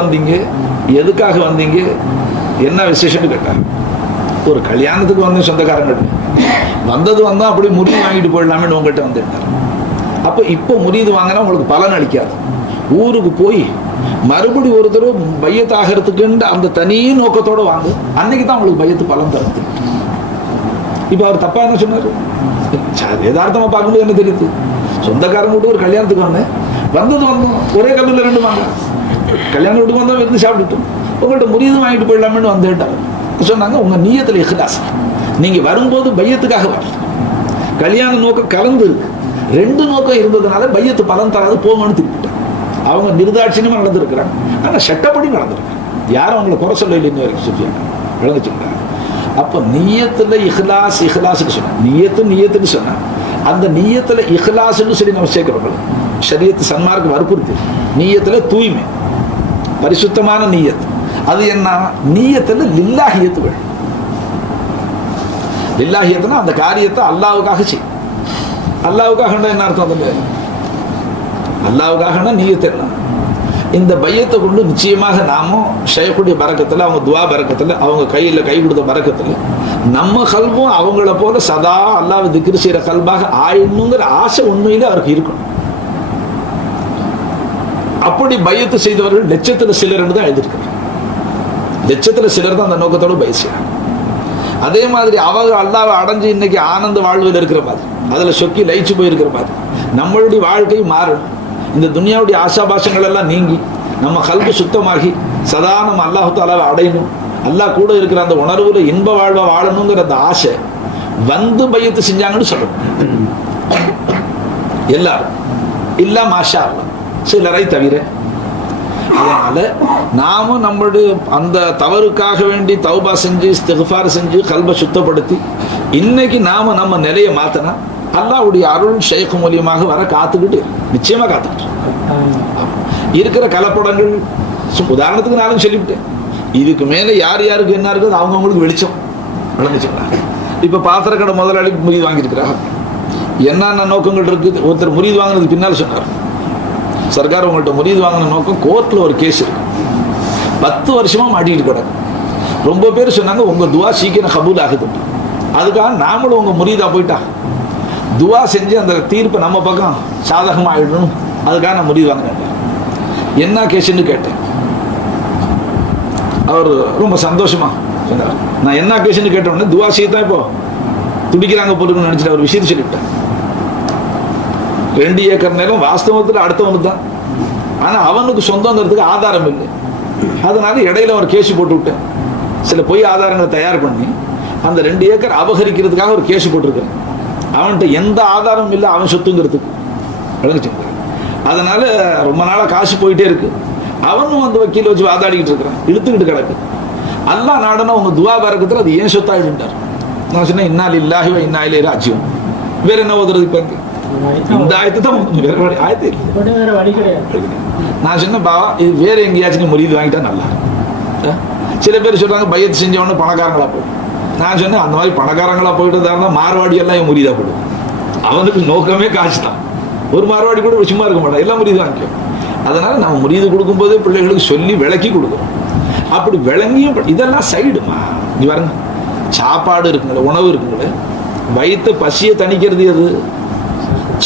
வந்தீங்க, எதுக்காக வந்தீங்க, என்ன விசேஷம்னு கேட்டாங்க. ஒரு கல்யாணத்துக்கு வந்து சொந்தக்காரங்க வந்தது வந்தா அப்படி முறிது வாங்கிட்டு போயிடலாமே உங்கள்கிட்ட வந்துட்டார். அப்போ இப்போ முறிது வாங்கினா உங்களுக்கு பலன் அளிக்காது. ஊருக்கு போய் மறுபடி ஒரு தடவை பையத்தாகிறதுக்குன்ற அந்த தனி நோக்கத்தோடு வாங்க, அன்னைக்கு தான் உங்களுக்கு பையத்து பலன் தருது. இப்போ அவர் தப்பா என்ன சொன்னார்? யதார்த்தமா பார்க்கும்போது என்ன தெரியுது, சொந்தக்காரங்க விட்டு ஒரு கல்யாணத்துக்கு வந்தேன், வந்தோம் ஒரே கல்லில் ரெண்டு வாங்க, கல்யாணம் வீட்டுக்கு வந்தா விருந்து சாப்பிட்டுட்டு உங்கள்கிட்ட முறியது வாங்கிட்டு போயிடலாம்னு வந்துட்டாங்க. சொன்னாங்க உங்க நீயத்துல இஹ்லாஸ், நீங்க வரும்போது பையத்துக்காக வரல, கல்யாண நோக்கம் கலந்து இருக்கு, ரெண்டு நோக்கம் இருந்ததுனால பையத்து பலன் தராது போங்கன்னு திருப்பிட்டாங்க. அவங்க நிர்தாட்சியமா நடந்திருக்கிறாங்க, ஆனா சட்டப்படி நடந்திருக்காங்க. யாரும் அவங்களை குறை சொல்ல இல்லைன்னு வரைக்கும் சொல்லியாங்க, விளங்குச்சுங்களா? அப்ப நீயத்துல இஹ்லாஸ், இஹ்லாஸ்ன்னு சொன்ன நீயத்துன்னு சொன்னா அந்த நீயத்துல இஹ்லாஸ்ன்னு சொல்லி நம்ம சேர்க்கிறோம். ஷரியத்து சன்மார்க்கு வற்புறுத்தி நீயத்துல தூய்மை, பரிசுத்தமான நீயத். அது என்ன? நீயத்துல லில்லாஹியத்து வேணும். லில்லாஹியத்துனா அந்த காரியத்தை அல்லாவுக்காக செய். அல்லாவுக்காக என்ன அர்த்தம்? அதுல அல்லாவுக்காக நீயத்து என்ன? இந்த பையத்தை கொண்டு நிச்சயமாக நாமும் ஷேக்குடைய பரக்கத்துல, அவங்க துவா பரக்கத்துல, அவங்க கையில கை கொடுத்த பரக்கத்துல நம்ம கல்பும் அவங்கள போல சதா அல்லாஹ்வை திக்ர் செய்யற கல்பாக ஆயிடணுங்கிற ஆசை உண்மையில அவருக்கு இருக்கணும். அப்படி பையத்து செய்தவர்கள் லட்சத்துல சிலர் தான் எழுதியிருக்கிறார். லட்சத்துல சிலர் தான் அந்த நோக்கத்தோடு பைய செய்யறாங்க. அதே மாதிரி அவங்க அல்லாஹ்வை அடைஞ்சு இன்னைக்கு ஆனந்த வாழ்வில் இருக்கிற மாதிரி, அதுல சொக்கி லயிச்சு போயிருக்கிற மாதிரி நம்மளுடைய வாழ்க்கை மாறணும். இந்த துனியாவுடைய ஆசாபாசங்கள் எல்லாம் நீங்கி நம்ம கல்வி சுத்தமாகி சதா நம்ம அல்லாஹ் தஆலாவை அடையணும், அல்லாஹ் கூட இருக்கிற அந்த உணர்வுல இன்ப வாழ்வா வாழணுங்கிற அந்த ஆசை வந்து பையத்து செஞ்சாங்கன்னு சொல்லணும். எல்லாரும் இல்ல மாஷா அல்லாஹ், சிலரை தவிர. அதனால நாமும் நம்மளுடைய அந்த தவறுக்காக வேண்டி தௌபா செஞ்சு இஸ்திக்ஃபார் செஞ்சு கல்பை சுத்தப்படுத்தி இன்னைக்கு நாம நம்ம நிலையை மாத்தினா அல்லாஹ்வுடைய அருள் ஷேக் மூலியமாக வர காத்துக்கிட்டு, நிச்சயமா காத்துக்கிட்டு இருக்கிற கலப்படங்கள். உதாரணத்துக்கு நானும் சொல்லிவிட்டேன், இதுக்கு மேல யார் யாருக்கு என்ன இருக்குது அவங்கவுங்களுக்கு வெளிச்சம் விளங்குச்சுங்களா? இப்ப பாத்திர கடை முதலாளி முறிது வாங்கியிருக்கிறாங்க, என்னென்ன நோக்கங்கள் இருக்குது. ஒருத்தர் முறிது வாங்கினதுக்கு பின்னால் சொன்னார், சர்க்கார் உங்கள்கிட்ட முறிது வாங்கின நோக்கம் கோர்ட்ல ஒரு கேஸ் இருக்கு, 10 வருஷமா மாட்டிட்டு கிடக்கு. ரொம்ப பேர் சொன்னாங்க உங்க துவா சீக்கிரம் கபூல் ஆகுது, அதுக்காக நாமளும் உங்க முறிதா போயிட்டா துவா செஞ்சு அந்த தீர்ப்பை நம்ம பக்கம் சாதகமா ஆயிடணும், அதுக்காக நான் முறிது வாங்கினேன். என்ன கேஸ்ன்னு கேட்டேன். அவர் ரொம்ப சந்தோஷமா சொன்னார். நான் என்ன கேஸ்ன்னு கேட்டோன்னே துவா செய்யத்தான் இப்போ துடிக்கிறாங்க போட்டுக்கணும்னு நினைச்சிட்டு ஒரு விஷயத்தை சொல்லிவிட்டேன். 2 ஏக்கர் நிலம் வாஸ்தவத்தில் அடுத்தவனுக்கு தான், ஆனா அவனுக்கு சொந்தங்கிறதுக்கு ஆதாரம் இல்லை. அதனால இடையில ஒரு கேஸ் போட்டு விட்டேன். சில பொய் ஆதாரங்களை தயார் பண்ணி அந்த 2 ஏக்கர் அபகரிக்கிறதுக்காக ஒரு கேஸ் போட்டிருக்கேன். அவன்கிட்ட எந்த ஆதாரமும் இல்லை அவன் சொத்துங்கிறதுக்கு, விளங்குச்சுங்களா? அதனால ரொம்ப நாளா காசு போயிட்டே இருக்கு. அவனும் அந்த வக்கீல வச்சு வாதாடிக்கிட்டு இருக்கிறான், இழுத்துக்கிட்டு கிடக்கு. அல்லாஹ் நாடனா உங்க துவா பரக்கத்துல அது ஏன் சொத்தாயிட்டார். நான் சொன்னேன் இன்னா லில்லாஹி வ இன்னா இலைஹி ராஜிஊன். வேற என்ன ஓதுறது? இப்ப இந்த ஆயத்து தான் வேற ஆயத்து இல்லை. நான் சொன்னேன் பாவா இது வேற எங்கேயாச்சும் முறியது வாங்கிட்டா நல்லா. சில பேர் சொல்றாங்க பையத்து செஞ்சவொன்னு பணக்காரங்களா போய். நான் சொன்னேன் அந்த மாதிரி பணக்காரங்களா போயிட்டு இருந்தாருன்னா மார்வாடி எல்லாம் என் முறியதா போடும். அவனுக்கு நோக்கமே காசு தான். ஒரு மார்வாடி கூட சும்மா இருக்க மாட்டான், எல்லாம் முறியது வாங்கிக்கும். அதனால நம்ம முறியது கொடுக்கும் போதே பிள்ளைகளுக்கு சொல்லி விளக்கி கொடுக்குறோம். அப்படி விளங்கியும் இதெல்லாம் சைடுமா. நீ பாருங்க, சாப்பாடு இருக்குங்களே, உணவு இருக்குங்களே, வயிற்று பசியை தணிக்கிறது எது?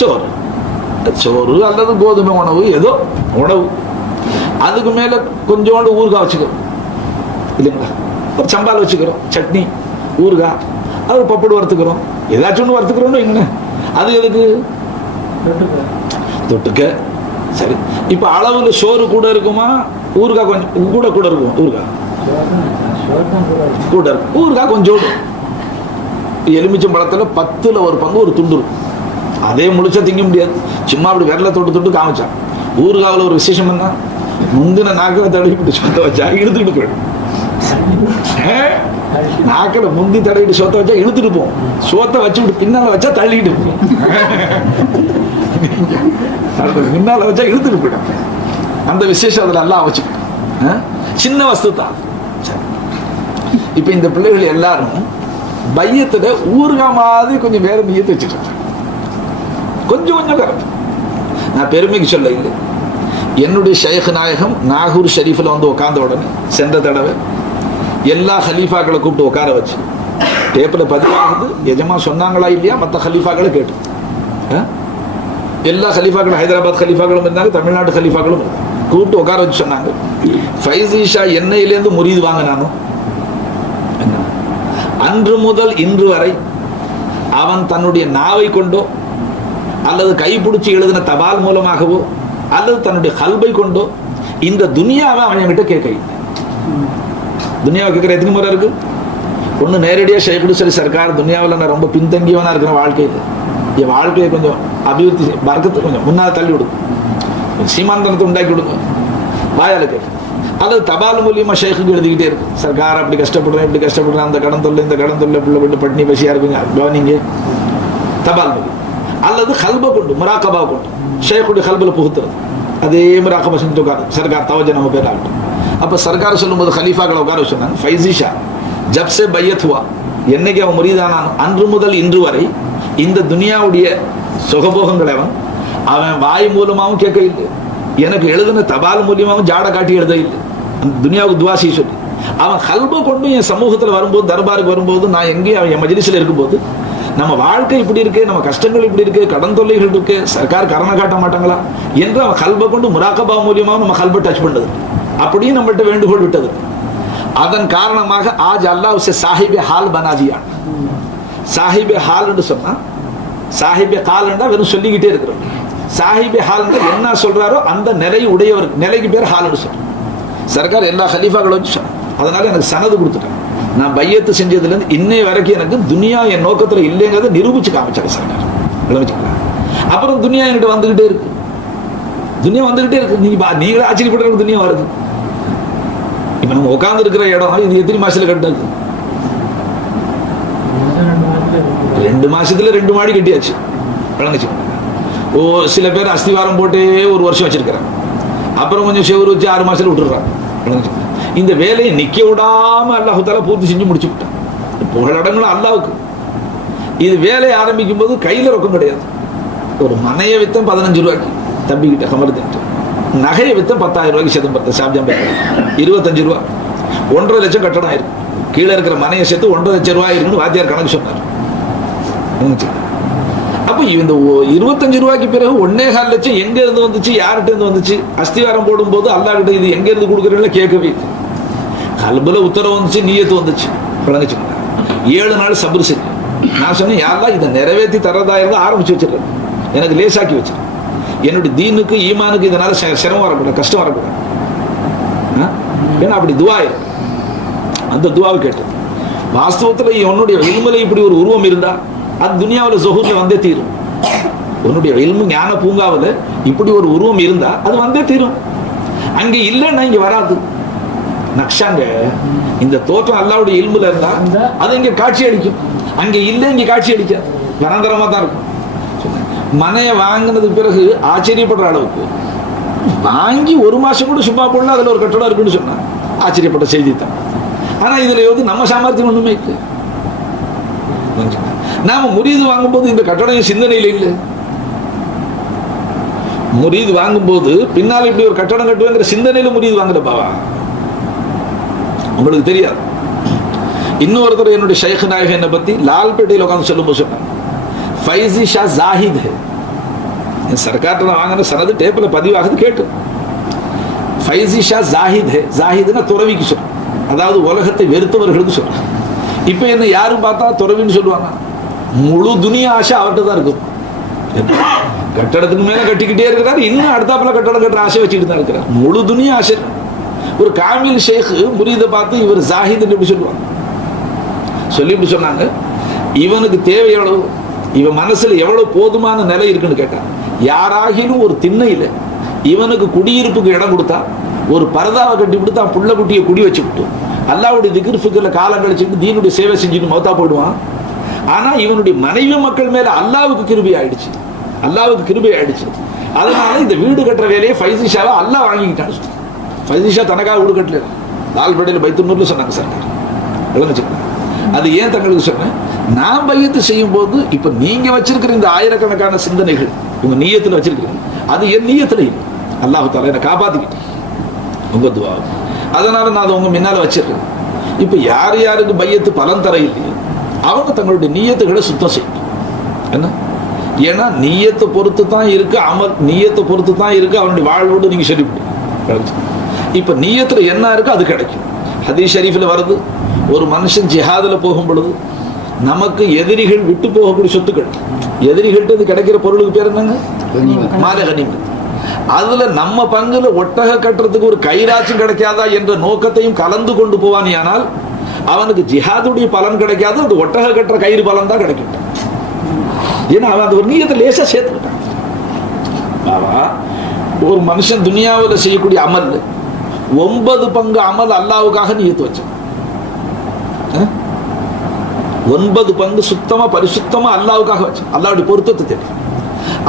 சோறு. சோறு அல்லது கோதுமை உணவு, ஏதோ உணவு. அதுக்கு மேல கொஞ்சோண்டு ஊறுகாய் வச்சுக்கிறோம் இல்லைங்களா? ஒரு சம்பால் வச்சுக்கிறோம், சட்னி, ஊறுகாய், அது பப்படு வறுத்துக்கிறோம், ஏதாச்சும் ஒன்று வறுத்துக்கிறோம்னு வைங்க. அது எதுக்கு? தொட்டுக்க. சரி, இப்ப அளவுல சோறு கூட இருக்குமா, ஊறுகாய் கொஞ்சம் கூட இருக்கும்? ஊறுகாய் கூட இருக்கும், ஊறுகாய் கொஞ்சோடு. எலுமிச்சம் பழத்துல 10ல் 1 பங்கு ஒரு துண்டு இருக்கும். அதே முழுச்சா திங்க முடியாது, சும்மா அப்படி விரல தொட்டு காமிச்சான். ஊறுகாவில் ஒரு விசேஷம் என்ன, முந்தின நாக்கில் தடவிட்டு சொத்த வச்சா இழுத்துக்கிட்டு போயிடும். நாக்கில் முந்தி தடவிட்டு சொத்த வச்சா இழுத்துட்டு போவோம், சோத்தை வச்சுட்டு பின்னால வச்சா தள்ளிட்டு போவோம், முன்னால வச்சா இழுத்துட்டு போயிடும். அந்த விசேஷம் அதில் எல்லாம் வச்சுக்கிட்டோம். சின்ன வஸ்து தான். இப்ப இந்த பிள்ளைகள் எல்லாரும் பையத்துல ஊறுகாய் மாதிரி கொஞ்சம் வேற நீயத்தை வச்சுட்டு கொஞ்சம் கரெக்ட். நான் பெருமைக்கு சொல்ல இல்லை, என்னுடைய ஷேக் நாயகம் நாகூர் ஷெரீஃபில் வந்து உட்கார்ந்த உடனே சென்ற தடவை எல்லா ஹலீஃபாக்களை கூப்பிட்டு உட்கார வச்சு டேப்பில் பதிவாகுது, எஜமா சொன்னாங்களா இல்லையா மற்ற ஹலீஃபாக்களை கேட்டு எல்லா ஹலீஃபாக்களும் ஹைதராபாத் ஹலீஃபாக்களும் இருந்தாங்க, தமிழ்நாட்டு ஹலீஃபாக்களும் இருந்தாங்க. கூப்பிட்டு உட்கார வச்சு சொன்னாங்க, ஃபைசி ஷா எண்ணெயிலேருந்து முரீது வாங்கினானோ அன்று முதல் இன்று வரை அவன் தன்னுடைய நாவை கொண்டோ அல்லது கைப்பிடிச்சி எழுதின தபால் மூலமாகவோ அல்லது தன்னுடைய கல்வை கொண்டோ இந்த துனியாவை அவன் என்கிட்ட கேட்க. துனியாவை கேட்குற எத்தனை முறை இருக்கு? ஒன்று நேரடியாக ஷேகுடு சரி சர்க்கார் துனியாவில் நான் ரொம்ப பின்தங்கியவனாக இருக்கிற வாழ்க்கையில் என் வாழ்க்கையை கொஞ்சம் அபிவிருத்தி வர்க்கத்தை கொஞ்சம் முன்னால் தள்ளி விடுங்க, சீமாந்தனத்தை உண்டாக்கி விடுங்க வாயால் கேட்க. அல்லது தபால் மூலியமாக ஷேக்குக்கு எழுதிக்கிட்டே இருக்கு, சர்க்கார் அப்படி கஷ்டப்படுறேன் இப்படி கஷ்டப்படுறேன், அந்த கடன் தொல்லை இந்த கடன் தொல்லை பிள்ளை விட்டு பட்டினி பசியாக இருக்குங்க கவனிங்க தபால் மூலியம். அல்லது கல்பை கொண்டு முராக்கபா கொண்டு ஷேக்குடைய கல்பில் புகுத்துறது, அதே முராக்கபா செஞ்சு உட்காரு சர்க்கார் தவஜ நம்ம பேர் ஆகட்டும். அப்போ சர்க்கார் சொல்லும்போது ஹலீஃபாக்களை உட்கார சொன்னாங்க, ஃபைசி ஷா ஜப் சே பையத் ஹுவா, என்னைக்கு அவன் முரீதானான் அன்று முதல் இன்று வரை இந்த துனியாவுடைய சுகபோகங்களை அவன் வாய் மூலமாகவும் கேட்க இல்லை, எனக்கு எழுதின தபால் மூலியமாகவும் ஜாட காட்டி எழுத இல்லை, அந்த துனியாவுக்கு துவா செய்ய சொல்லி அவன் கல்பை கொண்டு என் சமூகத்தில் வரும்போது தர்பாருக்கு வரும்போது நான் எங்கேயும் அவன் என் மஜ்லிஸில் இருக்கும்போது நம்ம வாழ்க்கை இப்படி இருக்கு, நம்ம கஷ்டங்கள் இப்படி இருக்கு, கடன் தொல்லைகள் இருக்கு, சர்க்கார் கரணை காட்ட மாட்டாங்களா என்று அவன் கல்பை கொண்டு முராக்கபா மூலியமாக நம்ம கல்பை டச் பண்ணது, அப்படியும் நம்மகிட்ட வேண்டுகோள் விட்டது. அதன் காரணமாக ஆஜ் அல்லாஹ் உஸ்ஸே சாஹிபே ஹால் பனா தியா. சாஹிபே ஹால் என்று சொன்னா சாஹிபே கால் என்றா வெறும் சொல்லிக்கிட்டே இருக்கிறோம், சாஹிபே ஹால் என்ன சொல்றாரோ அந்த நிலை உடையவர் நிலைக்கு பேர் ஹால் என்று சொல்றோம். சர்க்கார் எல்லா ஹலீஃபாக்களும் வச்சு சொன்னாங்க, அதனால எனக்கு சனது கொடுத்துட்டேன், நான் பையத்து செஞ்சதுலேருந்து இன்னை வரைக்கும் எனக்கு துனியா என் நோக்கத்தில் இல்லைங்கிறத நிரூபிச்சு காமிச்சாங்க சர்க்கார். விளம்பிச்சுக்கலாம். அப்புறம் துனியா என்கிட்ட வந்துகிட்டே இருக்கு, துனியா வந்துகிட்டே இருக்கு, நீங்களே ஆச்சரியப்படுற துனியா வருது. இப்ப நம்ம உட்கார்ந்து இருக்கிற இடம் இது எத்தனை மாசத்துல கட்டினது? 2 மாசத்துல 2 மாடி கட்டியாச்சு. விளங்குச்சு. ஓ சில பேர் அஸ்திவாரம் போட்டே 1 வருஷம் வச்சிருக்கிறாங்க, அப்புறம் கொஞ்சம் செவரு வச்சு 6 மாசத்துல விட்டுறாங்க. விளங்குச்சு. இந்த வேலையை நிக்க விடாம அல்லாஹ் தஆலா பூர்த்தி செஞ்சு முடிச்சு விட்டான். புகழடங்களும் அல்லாஹ்வுக்கு. இது வேலையை ஆரம்பிக்கும் போது கையில ரொக்கம் கிடையாது. ஒரு மனையை வித்தம் 15 ரூபாய்க்கு தம்பிக்கிட்ட கமர்ந்துட்டு, நகையை வித்தம் 10,000 ரூபாய்க்கு சிதம்பரத்தை ஷாப்ஜாம் 25 ரூபா, 1.5 லட்சம் கட்டணம் ஆயிருக்கு. கீழே இருக்கிற மனையை சேர்த்து 1.5 லட்சம் ரூபாய் இருக்குன்னு வாத்தியார் கணக்கு சொன்னார். அப்போ இந்த 25 ரூபாய்க்கு பிறகு 1.25 லட்சம் எங்க இருந்து வந்துச்சு, யார்கிட்ட இருந்து வந்துச்சு? அஸ்திவாரம் போடும் போது அல்லாஹ் கிட்ட இது எங்க இருந்து கொடுக்குறீங்களா கேட்கவே. கல்புல உத்தரவு வந்துச்சு, நீயத்து வந்துச்சு. விளங்குச்சு. 7 நாள் சபர் செஞ்சு நான் சொன்னேன், யாரெல்லாம் இதை நிறைவேற்றி தரதா இருந்தால் ஆரம்பிச்சு வச்சிருக்கேன், எனக்கு லேசாக்கி வச்சிருக்கேன், என்னுடைய தீனுக்கு ஈமானுக்கு இதனால சிரமம் வரக்கூடாது, கஷ்டம் வரக்கூடாது. ஏன்னா அப்படி துவா அந்த துவாவை கேட்டது. வாஸ்தவத்தில் உன்னுடைய இல்முல இப்படி ஒரு உருவம் இருந்தா அது துனியாவில் ஜுஹூர்ல வந்தே தீரும். உன்னுடைய இல்மு ஞான பூங்காவில் இப்படி ஒரு உருவம் இருந்தா அது வந்தே தீரும். அங்க இல்லைன்னா இங்க வராது. நக்ஷாங்க இந்த தோற்றம் அல்லாவுடைய இல்முல இருந்தா அது இங்க காட்சி அளிக்கும், அங்க இல்லை இங்க காட்சி அளிக்காது, நிரந்தரமா தான் இருக்கும். மனையை வாங்கினதுக்கு பிறகு ஆச்சரியப்படுற அளவுக்கு வாங்கி 1 மாசம் கூட சும்மா போடலாம், அதுல ஒரு கட்டடம் இருக்குன்னு சொன்னா ஆச்சரியப்பட்ட செய்தி தான். ஆனா இதுல நம்ம சாமர்த்தியம் ஒண்ணுமே இல்லை. நாம முரீது வாங்கும் போது இந்த கட்டடம் சிந்தனையில இல்லை. முரீது வாங்கும் போது பின்னால இப்படி ஒரு கட்டடம் கட்டுவேங்கிற சிந்தனையில முரீது வாங்குற பாவா உங்களுக்கு தெரியாது. இன்னொருத்தர் என்னுடைய ஷேக் நாயகம் என்னை பத்தி லால்பேட்டையில் உட்காந்து சொல்லும்போது சொன்னாங்க, ஃபைசி ஷா ஜாஹித் சர்க்கார்ல வாங்கின சனது டேப்ல பதிவாகுது கேட்டு, ஃபைசி ஷா ஜாஹித் ஜாஹித்னா துறவிக்கு சொல்ற, அதாவது உலகத்தை வெறுத்தவர்களுக்கு சொல்ற. இப்ப என்ன யாரும் பார்த்தா துறவின்னு சொல்லுவாங்க, முழு துனியா ஆசை அவர்கிட்ட தான் இருக்கும். கட்டடத்துக்கு மேல கட்டிக்கிட்டே இருக்கிறாரு, இன்னும் அடுத்தாப்புல கட்டடம் கட்டுற ஆசை வச்சுட்டு தான் இருக்கிறார். முழு துனியா ஆசை. ஒரு காமில் ஷேக் முரீதை பார்த்து இவர் ஜாஹித் எப்படி சொல்லுவாங்க, சொல்லி இப்படி சொன்னாங்க, இவனுக்கு தேவை எவ்வளவு, இவன் மனசுல எவ்வளவு போதுமான நிலை இருக்குன்னு கேட்டான். யாராகிலும் ஒரு திண்ணையில இவனுக்கு குடியிருப்புக்கு இடம் கொடுத்தா, ஒரு பரதாவை கட்டி விட்டு தான் புள்ள குட்டியை குடி வச்சுக்கிட்டு அல்லாவுடைய திக்ர் ஃபிக்ர்ல காலம் கழிச்சுட்டு தீனுடைய சேவை செஞ்சுட்டு மௌத்தா போயிடுவான். ஆனா இவனுடைய மனைவி மக்கள் மேல அல்லாவுக்கு கிருபை ஆயிடுச்சு, அல்லாவுக்கு கிருபை ஆயிடுச்சு. அதனால இந்த வீடு கட்டுற வேலையை ஃபைசி ஷாவை அல்லாஹ் வாங்கிக்கிட்டான். ஃபைசி ஷா தனக்காக வீடு கட்டல, லால்பேட்டையில் பைத்துநூர்ல சொன்னாங்க சர்க்கார். விளங்குச்சுக்கலாம். அது ஏன் தங்களுக்கு சொன்னேன், நான் பையத்து செய்யும் போது இப்ப நீங்க வச்சிருக்கிற இந்த ஆயிரக்கணக்கான சிந்தனைகள் உங்க நீயத்துல வச்சிருக்கீங்க, அது என் நீயத்துல இல்லை. அல்லாஹ் தஆலா என்னை காப்பாத்திக்கிட்டேன் உங்க துவா, அதனால நான் அதை உங்க முன்னால வச்சிருக்கேன். இப்ப யார் யாருக்கு பையத்து பலன் தர இல்லையோ அவங்க தங்களுடைய நீயத்துகளை சுத்தம் செய்யும். என்ன, ஏன்னா நீயத்தை பொறுத்து தான் இருக்கு அமல், நீயத்தை பொறுத்து தான் இருக்கு அவனுடைய வாழ்வோடு நீங்க சொல்லிவிட்டு. இப்ப நீயத்துல என்ன இருக்கு அது கிடைக்கும். ஹதீஸ் ஷரீஃப்ல வருது, ஒரு மனுஷன் ஜிஹாதுல போகும் பொழுது நமக்கு எதிரிகள் விட்டு போகக்கூடிய சொத்துக்கள், எதிரிகள்கிட்ட கிடைக்கிற பொருளுக்கு பேர் என்னங்க, மால கனிமத். அதுல நம்ம பங்குல ஒட்டக கட்டுறதுக்கு ஒரு கயிறாச்சும் கிடைக்காதா என்ற நோக்கத்தையும் கலந்து கொண்டு போவானே, ஆனால் அவனுக்கு ஜிஹாதுடைய பலன் கிடைக்காது, அந்த ஒட்டக கட்டுற கயிறு பலன் தான் கிடைக்கும். ஏன்னா அவன் அந்த ஒரு நீயத்தை லேசா சேர்த்துக்கிட்டான். ஒரு மனுஷன் துனியாவில் செய்யக்கூடிய அமல் 9 பங்கு அமல் அல்லாவுக்காக நீயத்து வச்சான். 9 பங்கு சுத்தமா பரிசுத்தமா அல்லாவுக்காக வச்சான், அல்லாவுடைய பொருத்தத்தை தெரியும்.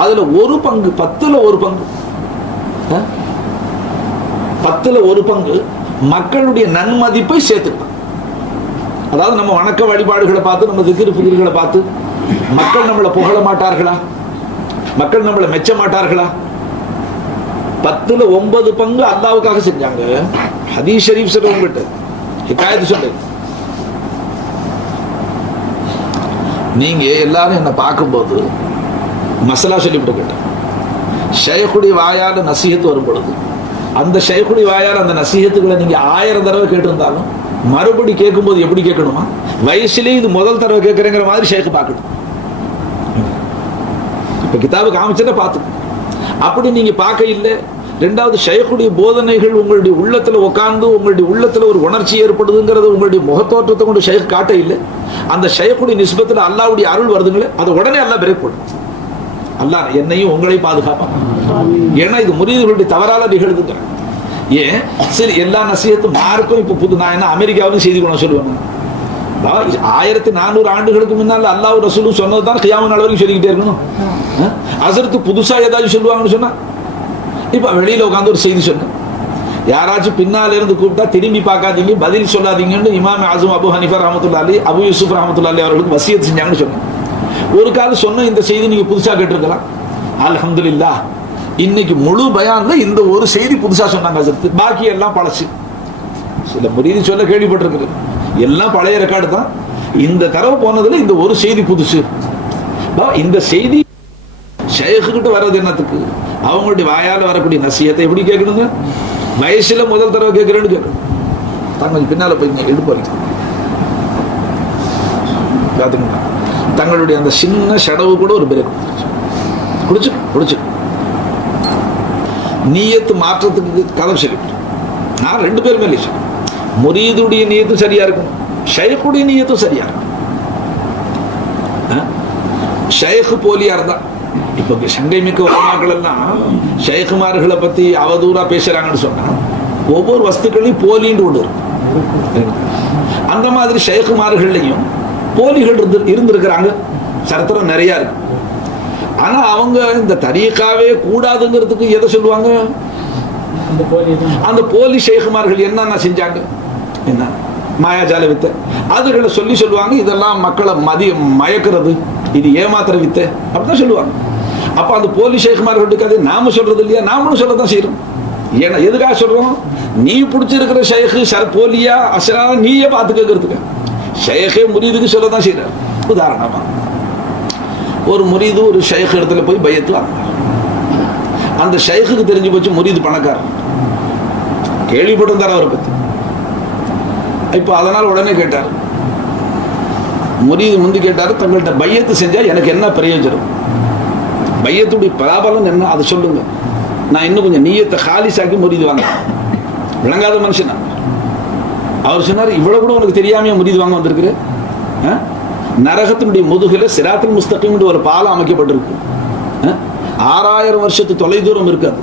அதுல ஒரு பங்கு 10ல் 1 பங்கு 10ல் 1 பங்கு மக்களுடைய நன்மதிப்பை சேர்த்துட்டான். அதாவது நம்ம வணக்க வழிபாடுகளை பார்த்து, நம்ம திக்ரு புதிர்களை பார்த்து மக்கள் நம்மளை புகழ மாட்டார்களா, மக்கள் நம்மளை மெச்ச மாட்டார்களா? 10ல் 9 பங்கு அல்லாவுக்காக செஞ்சாங்க. ஹதீஸ் ஷரீஃப் சொல்ல உங்கள்கிட்ட ஹிகாயத்து சொல்லு. நீங்க எல்லாரும் என்ன பார்க்கும்போது மசலா சொல்லிவிட்டு கேட்டேன், ஷைഖுடைய வாயால நசீஹத் வரும் பொழுது அந்த ஷைഖுடைய வாயால் அந்த நசீஹத்துக்களை நீங்க 1000 தடவை கேட்டிருந்தாலும் மறுபடி கேட்கும்போது எப்படி கேட்கணுமா, வயசுலேயே இது முதல் தடவை கேட்கறேங்கிற மாதிரி ஷைഖ் பார்க்கணும். இப்ப கிதாபு காமிச்சத பார்த்து அப்படி நீங்க பார்க்க இல்லை. ரெண்டாவது, ஷைഖுடைய போதனைகள் உங்களுடைய உள்ளத்துல உட்கார்ந்து உங்களுடைய உள்ளத்துல ஒரு உணர்ச்சி ஏற்படுதுங்கிறது உங்களுடைய முகத்தோற்றத்தை கொண்டு ஷைഖ் காட்ட இல்லை. அந்த ஷைഖுடைய நிஸ்பத்துல அல்லாஹ்வுடைய அருள் வருதுங்களே, அது உடனே அல்லாஹ் பிரேக் போடும். அல்லாஹ் என்னையும் உங்களை பாதுகாப்பான். ஏன்னா இது முரீதுகளுடைய தவறால நிகழ்துங்க. ஏன் சரி, எல்லா நசீஹத்தும் மார்க்கும் இப்ப புது, நான் என்ன அமெரிக்காவிலும் செய்தி கொண்டு சொல்லுவேன். 1400 ஆண்டுகளுக்கு முன்னால் அல்லாஹ் ரசூலும் சொன்னதுதான் கியாமத் நாள் வரைக்கும் சொல்லிக்கிட்டே இருக்கணும். அசரத்து புதுசா ஏதாச்சும் சொல்லுவாங்கன்னு சொன்னா, இப்ப வெளியில உட்காந்து ஒரு செய்தி சொன்னேன், யாராச்சும் பின்னால இருந்து கூப்பிட்டா திரும்பி பார்க்காதீங்க, பதில் சொல்லாதீங்கன்னு இமாம் ஆஸம் அபு ஹனீஃபா ரஹ்மத்துல்லாஹி அலைஹி, அபு யூசுப் ரஹ்மத்துல்லாஹி அலைஹி அவர்களுக்கு வசியத் செஞ்சாங்கன்னு சொன்னேன். ஒரு காலம் சொன்ன இந்த செய்தி நீங்க புதுசா கேட்டிருக்கலாம். அல்ஹம்துலில்லாஹ், இன்னைக்கு முழு பயான்ல இந்த ஒரு செய்தி புதுசா சொன்னாங்க ஹஜ்ரத், பாக்கி எல்லாம் பழசு. சில முரீது சொல்ல கேள்விப்பட்டிருக்கிறது, எல்லாம் பழைய ரெக்கார்டு தான். இந்த தடவை போனதுல இந்த ஒரு செய்தி புதுசு. இந்த செய்தி ஷைഖ் கிட்ட வர்றது என்னத்துக்கு, அவங்களுடைய வாயால வரக்கூடிய நசீஹத்தை எப்படி கேட்கணுங்க, வயசுல முதல் தடவை கேட்கிறேன்னு கேட்கணும். தங்கள் பின்னால போய் எடுப்பாங்க, தங்களுடைய அந்த சின்ன ஷடவு கூட ஒரு பிரேக் குடிச்சு நீயத்து மாற்றத்துக்கு கதம் சரி. நான் 2 பேருமே இல்லை, முரீதுடைய நீயத்தும் சரியா இருக்கும், ஷைഖுடைய நீயத்தும் சரியா இருக்கும். ஷைഖ் போலியா இருந்தா, இப்ப சங்கை மிக்க உலமாக்கள் எல்லாம் ஷைഖுமார்களை பத்தி அவதூறா பேசுறாங்கன்னு சொன்னா ஒவ்வொரு வஸ்துக்களையும் போலின்னு ஒன்று இருக்கு. அந்த மாதிரி ஷைഖுமார்கள்லையும் போலிகள் இருந்திருக்கிறாங்க, சரித்திரம் நிறைய இருக்கு. ஆனா அவங்க இந்த தரீகாவே கூடாதுங்கிறதுக்கு எதை சொல்லுவாங்க, அந்த போலி ஷைഖுமார்கள் என்னென்ன செஞ்சாங்க, என்ன மாயாஜால வித்தை அதுகளை சொல்லுவாங்க. இதெல்லாம் மக்களை மயக்கிறது, இது ஏமாத்திர வித்தை அப்படிதான் சொல்லுவாங்க. அப்ப அந்த போலி ஷைഖுமார்களுக்கு அது நாம சொல்றது இல்லையா, நாமளும் சொல்லதான் செய்யறோம். ஏன்னா எதுக்காக சொல்றோம், நீ பிடிச்சிருக்கிற ஷைഖ் போலியா அசரா நீயே பார்த்துக்கிறதுக்கு. ஷைഖே முரீதுக்கு சொல்லதான் செய்யறாரு. உதாரணமா ஒரு முரீது ஒரு ஷைഖ் இடத்துல போய் பையத்து வாங்கினார். அந்த ஷைഖுக்கு தெரிஞ்சு போச்சு முரீது பணக்காரர், கேள்விப்பட்டிருந்தார் அவரை பத்தி. இப்ப அதனால உடனே கேட்டார், முரீது முந்தி கேட்டாரு, தங்கள்கிட்ட பையத்து செஞ்சா எனக்கு என்ன பிரயோஜனம், பையத்துடைய பலாபலம் என்ன அதை சொல்லுங்க, நான் இன்னும் கொஞ்சம் நீயத்தை காலிசாக்கி முரீது வாங்க. விளங்காத மனுஷன் அவர் சொன்னார், இவ்வளவு கூட உனக்கு தெரியாமையா முரீது வாங்க வந்திருக்குற, நரகத்தினுடைய முதுகுல சிராத்துல் முஸ்தகீம் ஒரு பாலம் அமைக்கப்பட்டிருக்கு, 6000 வருஷத்து தொலைதூரம் இருக்காது.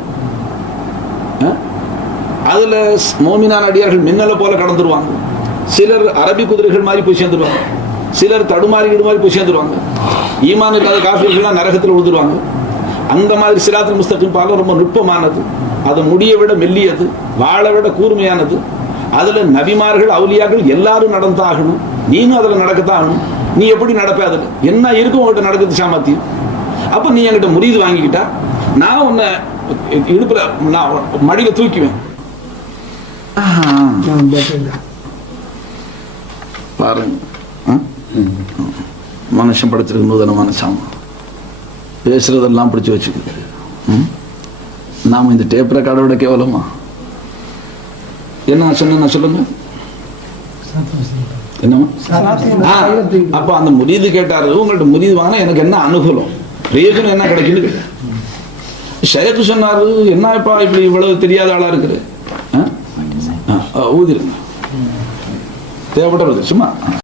அதுல மோமினான் அடியார்கள் மின்னலை போல கடந்துருவாங்க. சிலர் அரபி குதிரைகள் மாதிரி போய் சேர்ந்துருவாங்க, சிலர் தடுமாறி போய் சேர்ந்துருவாங்க. ஈமான் இல்லாத காஃபிர்கள்லாம் நரகத்தில் விழுந்துருவாங்க. அந்த மாதிரி சிராத்துல் முஸ்தகீம் பாலம் ரொம்ப நுட்பமானது, அது முடிய விட மெல்லியது, வாழை விட கூர்மையானது. அதுல நபிமார்கள் அவுலியாக்கள் எல்லாரும் நடந்தாகணும், நீனும் அதுல நடக்கத்தான் ஆகணும். நீ எப்படி நடப்ப, அதுல என்ன இருக்கும் உங்கள்கிட்ட நடக்கிறது சாமர்த்தியம். அப்ப நீ என்கிட்ட முரீது வாங்கிக்கிட்டா நான் உன்னை இடுப்புல நான் மடியில தூக்குவேன். பாருங்க, மனுஷன் படைச்சிருக்கும் நூதனமான சாமான், பேசுறதெல்லாம் பிடிச்சி வச்சுக்குது. நாம இந்த டேப் ரெக்கார்டோட கேவலமா என்ன சொன்ன சொல்லுங்க. என்னமா அப்ப அந்த முரீது கேட்டாரு, உங்கள்ட்ட முரீது வாங்கினா எனக்கு என்ன அனுகூலம், பிரயோஜனம் என்ன கிடைக்குன்னு. ஷேக்கு சொன்னாரு, என்னப்பா இப்படி இவ்வளவு தெரியாத ஆளா இருக்குது, ஊதிருங்க தேவைப்பட்ட சும்மா